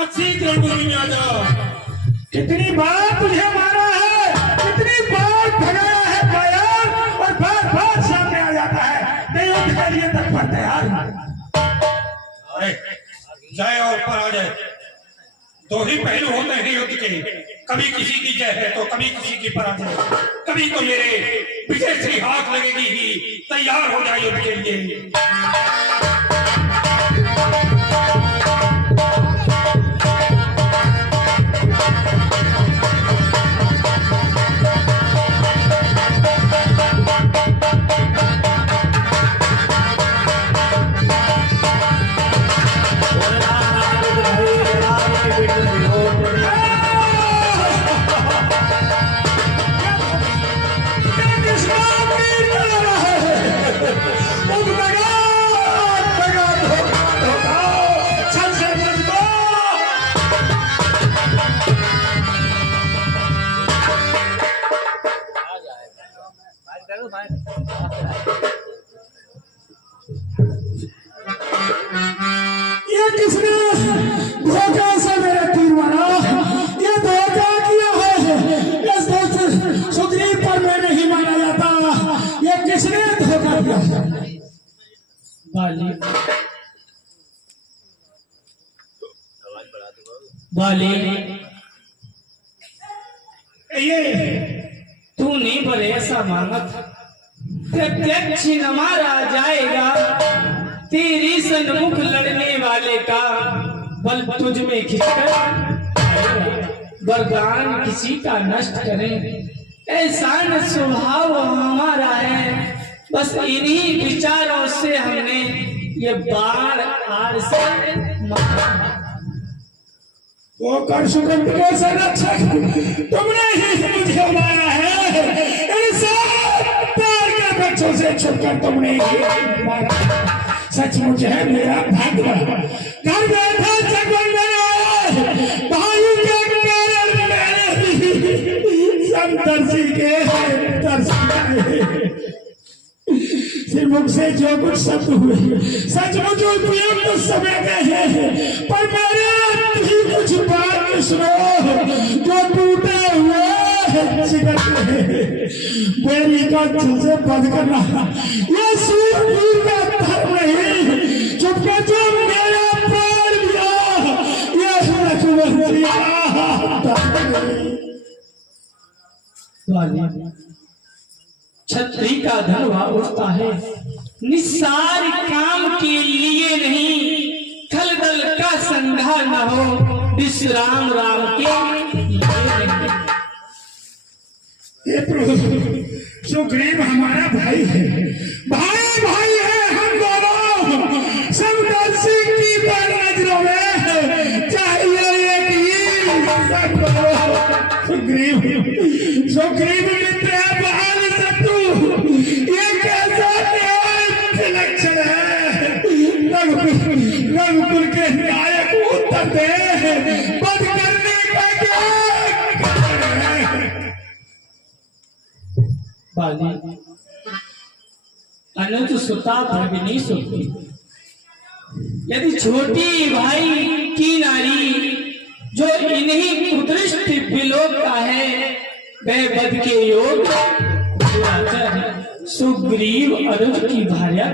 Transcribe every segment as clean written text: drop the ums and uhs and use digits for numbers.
अच्छी रणभूमि में आ जा। कितनी बार तुझे मारा है, कितनी बार भगाया है बयान, और बार बार सामने आ जाता है। नहीं युद्ध के लिए तत्पर तैयार। अरे जय और पराजय दो ही पहलू होते हैं युद्ध के। कभी किसी की जय है तो कभी किसी की पराजय। कभी तो मेरे विजय से हाथ लगेगी ही। तैयार हो जाए युद्ध के लिए। ये किसने धोखा से मेरा तीर मारा? ये धोखा किया है। इस दोस्त सुग्रीव पर मैं नहीं मारा जाता। ये किसने धोखा किया है? बाली बाली ये तूने पर ऐसा मांगत प्रत्यक्ष न मारा जाएगा। तेरी सन्मुख लड़ने वाले का बल तुझ में खिंचकर वरदान किसी का नष्ट करें। ऐसा न स्वभाव हमारा है। बस इन्हीं विचारों से हमने ये बाण आड़ से मारा। वो कर सुगंध के संरक्षक तुमने ही मुझे मारा है। ऐसा प्यार के बच्चों से छुपकर तुमने ही मारा। सचमुच है मेरा भाग्य। घर बैठा जगवंदन भाई के कारण मैंने समदर्शी के मुख से जो कुछ शब्द हुए सचमुच उपयुक्त समय के हैं। पर मेरे भी कुछ बात सुनो जो टूटे हुए सिकड़ते हैं। मेरी का से बंद करना ये सूरवीर का धर्म नहीं। चुपके जो मेरा प्राण दिया ये छत्री का धनवा उठता है निस्सार काम के लिए नहीं। खलदल का संघा न हो विश्राम राम के लिए नहीं। ये प्रभु सुग्रीव हमारा भाई है। भाई भाई है हम दोनों। समदर्शी की नजरों में चाहिए एक ही सुग्रीव। सुग्रीव मित्र बहाल शत्रु ये कैसा विलक्षण है। रघुकुल के नायक उत्तर दे बंद करने का क्या बाली अनुज सुता भगिनी सुती। यदि छोटी भाई की नारी जो इन्हीं कुदृष्ट विलोकता है वह बद के योग सुग्रीव अनुज की भार्या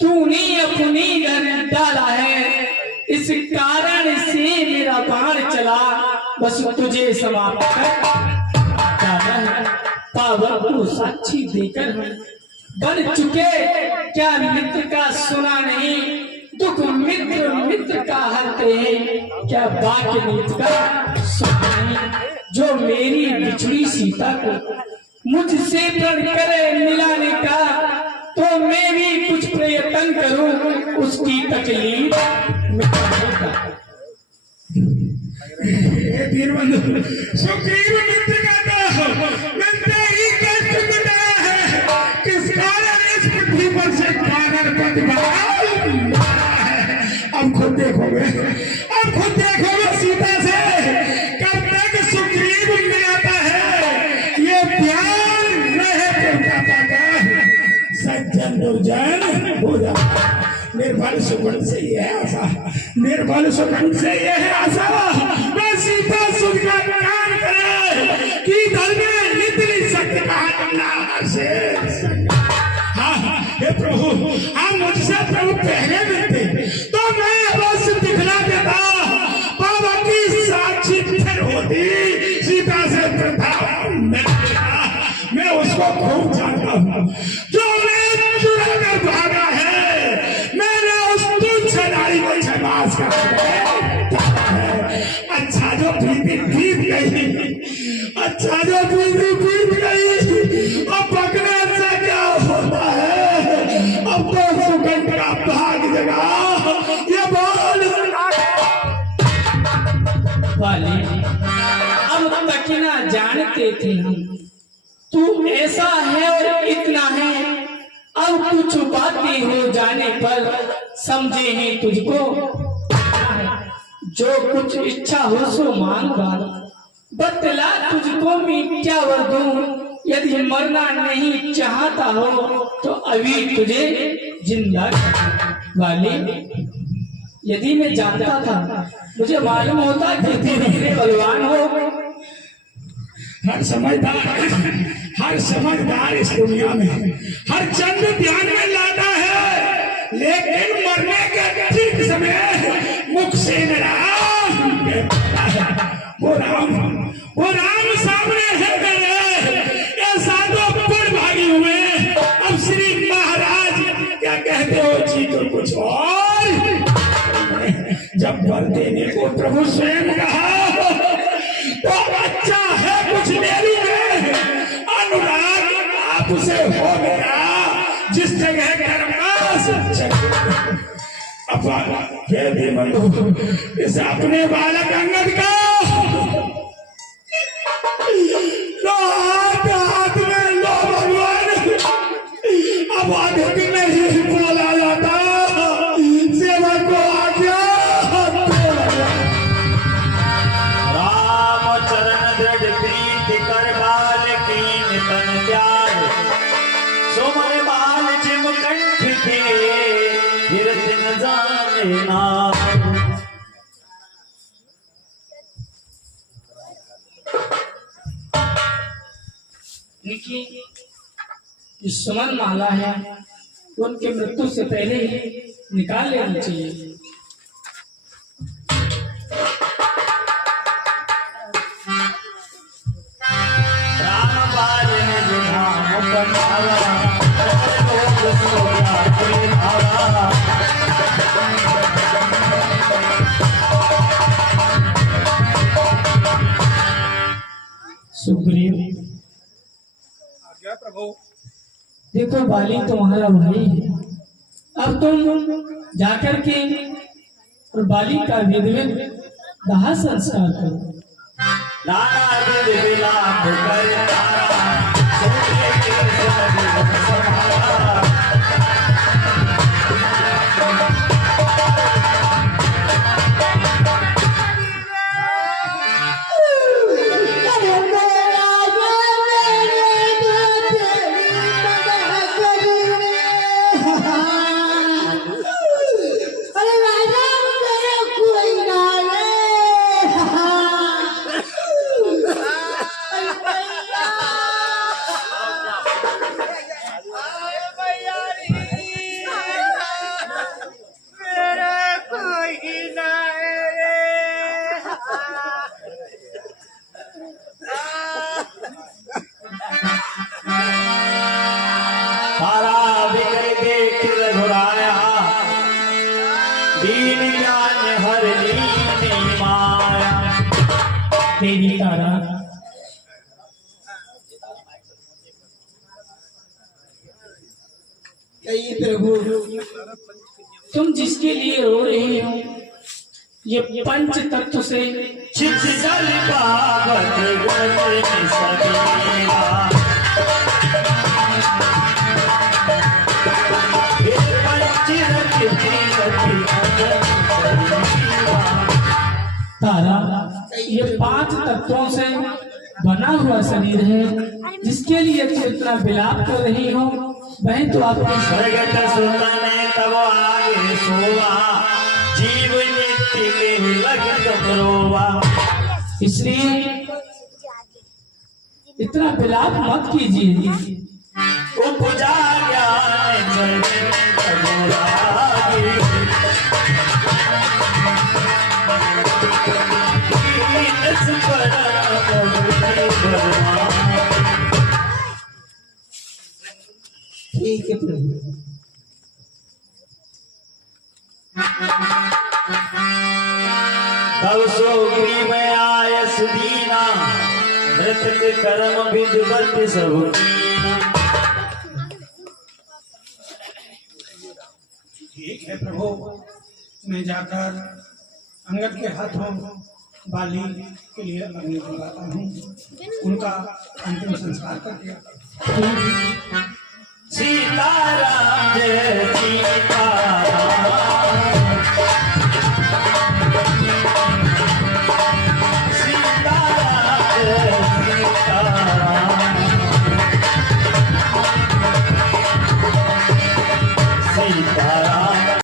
तूने अपनी घर डाला है। इस कारण से मेरा बाण चला बस तुझे समाप्त कर जाना है। पावर को साक्षी देकर बन चुके क्या मित्र का सुना नहीं। दुख मित्र मित्र का हरते हैं क्या बाकी मित्र का सुना नहीं। जो मेरी बिछड़ी सीता को मुझसे प्रण करे मिलाने का तो मैं भी कुछ प्रयत्न करूं उसकी तकलीफ मिटाने का। वीरबंधु सुग्रीव मित्र का तो मित्र ही कष्ट मिटाया है। किस कारण इस पृथ्वी पर से कानर पद बना है। अब खुद देखोगे सीता से कब तक सुग्रीव मिलाता है। ये ध्यान रहे सज्जन दुर्जन हो जाता निर्बल सुगुण से यह आशा, निर्बल सुगुण से यह आशा, मैं सीता सुध का ज्ञान करे कि धर्म में इतनी शक्ति कहाँ से। हाँ हे प्रभु, आप मुझसे प्रभु पहले मिलते तो मैं अवश्य दिखला देता, बाबा की साक्षी फिर होती, सीता से प्रताप मैं उसको खूब जानता हूँ, जो मैं चुरा कर भागा है, मैंने उस तुच्छ नारी को छमास कर अच्छा जो प्रीति बीत गई, अच्छा जो प्रीति बीत गई, अब पकने से क्या होता है, अब तो सुगंध का भाग जगा ये बोल वाली। अब तक ना जानते थे हम, तू ऐसा है और इतना है, अब कुछ बातें हो जाने पर समझे हैं तुझको, जो कुछ इच्छा हो सो मांगा, बतला तुझको मैं क्या वर दूं, यदि मरना नहीं चाहता हो तो अभी तुझे जिंदा वाली। यदि मैं जानता था, मुझे मालूम होता कि धीरे बलवान हो। हर समझदार इस दुनिया में हर चंद ध्यान में लाता है, लेकिन मरने के ठीक समय मुख से वो राम सामने है मेरे, ये साधो पर भागी हुए। अब श्री महाराज क्या कहते हो जी, तो कुछ और जब बल देने को प्रभु स्वयं कहा तो अच्छा है कुछ देरी में अनुराग आपसे हो गया, जिस जगह कर्मास इस अपने बालक अंगद का लो हाथ में लो भगवान, अब अधिक नहीं बोला जाता, सेवक को आज्ञा सोमर बाल जिम कंठ के हिरतिन जाने ना। इनकी जो सुमन माला है उनके मृत्यु से पहले ही निकाल लेनी चाहिए। सुग्रीव, आज्ञा प्रभु। देखो बाली तुम्हारा भाई है, अब तुम जाकर के और बाली का विधिवत दाह संस्कार करो। देवी तारा, प्रभु तुम जिसके लिए रो रहे हो ये पंच तत्व से तारा, ये 5 तत्वों से बना हुआ शरीर है, जिसके लिए तुम इतना विलाप कर रही हो। मैं तो आपकी प्रगट सुतने तब आगे सोवा, जीव नित्य के लगत रोवा। इसलिए इतना विलाप मत कीजिए। उपजा ज्ञान चरण तब लागे, दीनस परम परमात्मा। ठीक है प्रभु। तब सोगी में आयस दीना, मृतक कर्म विधिवत सब कीना। ठीक है प्रभु, मैं जाकर अंगद के हाथों बाली के लिए अग्नि जलाता हूँ, उनका अंतिम संस्कार करके। सीताराम जय सीताराम।